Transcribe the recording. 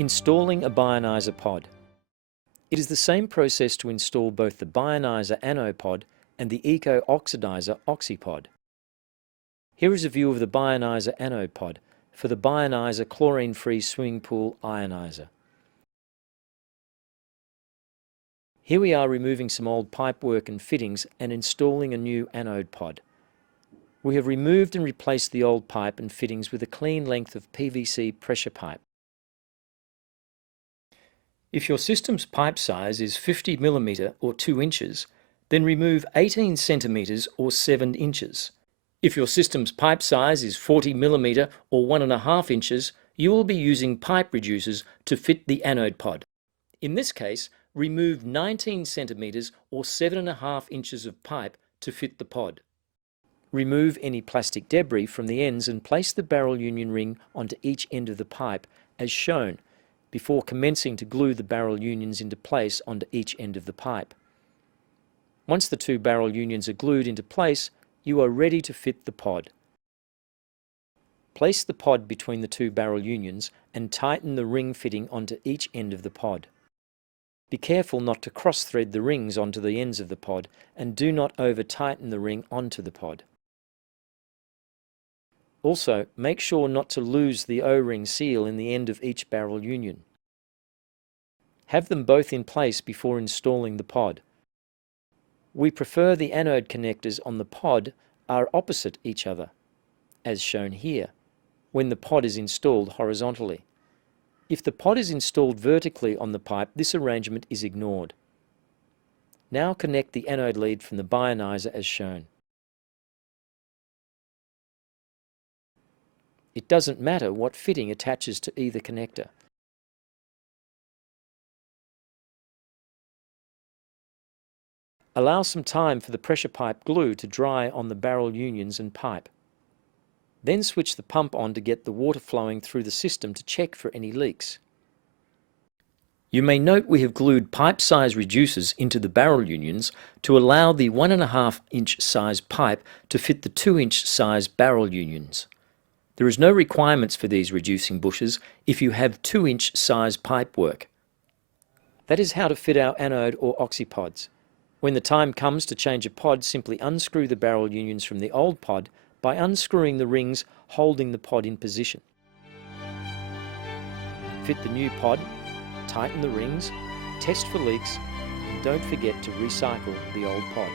Installing a Bionizer Pod. It is the same process to install both the Bionizer Anode Pod and the Eco Oxidizer Oxypod. Here is a view of the Bionizer Anode Pod for the Bionizer Chlorine-Free Swimming Pool Ionizer. Here we are removing some old pipework and fittings and installing a new anode pod. We have removed and replaced the old pipe and fittings with a clean length of PVC pressure pipe. If your system's pipe size is 50 mm or 2 inches, then remove 18 centimeters or 7 inches. If your system's pipe size is 40 mm or 1.5 inches, you will be using pipe reducers to fit the anode pod. In this case, remove 19 centimeters or 7.5 inches of pipe to fit the pod. Remove any plastic debris from the ends and place the barrel union ring onto each end of the pipe as shown, before commencing to glue the barrel unions into place onto each end of the pipe. Once the two barrel unions are glued into place, you are ready to fit the pod. Place the pod between the two barrel unions and tighten the ring fitting onto each end of the pod. Be careful not to cross-thread the rings onto the ends of the pod and do not over-tighten the ring onto the pod. Also, make sure not to lose the O-ring seal in the end of each barrel union. Have them both in place before installing the pod. We prefer the anode connectors on the pod are opposite each other, as shown here, when the pod is installed horizontally. If the pod is installed vertically on the pipe, this arrangement is ignored. Now connect the anode lead from the Bionizer as shown. It doesn't matter what fitting attaches to either connector. Allow some time for the pressure pipe glue to dry on the barrel unions and pipe. Then switch the pump on to get the water flowing through the system to check for any leaks. You may note we have glued pipe size reducers into the barrel unions to allow the 1.5 inch size pipe to fit the 2 inch size barrel unions. There is no requirements for these reducing bushes if you have 2 inch size pipe work. That is how to fit our anode or oxypods. When the time comes to change a pod, simply unscrew the barrel unions from the old pod by unscrewing the rings holding the pod in position. Fit the new pod, tighten the rings, test for leaks, and don't forget to recycle the old pod.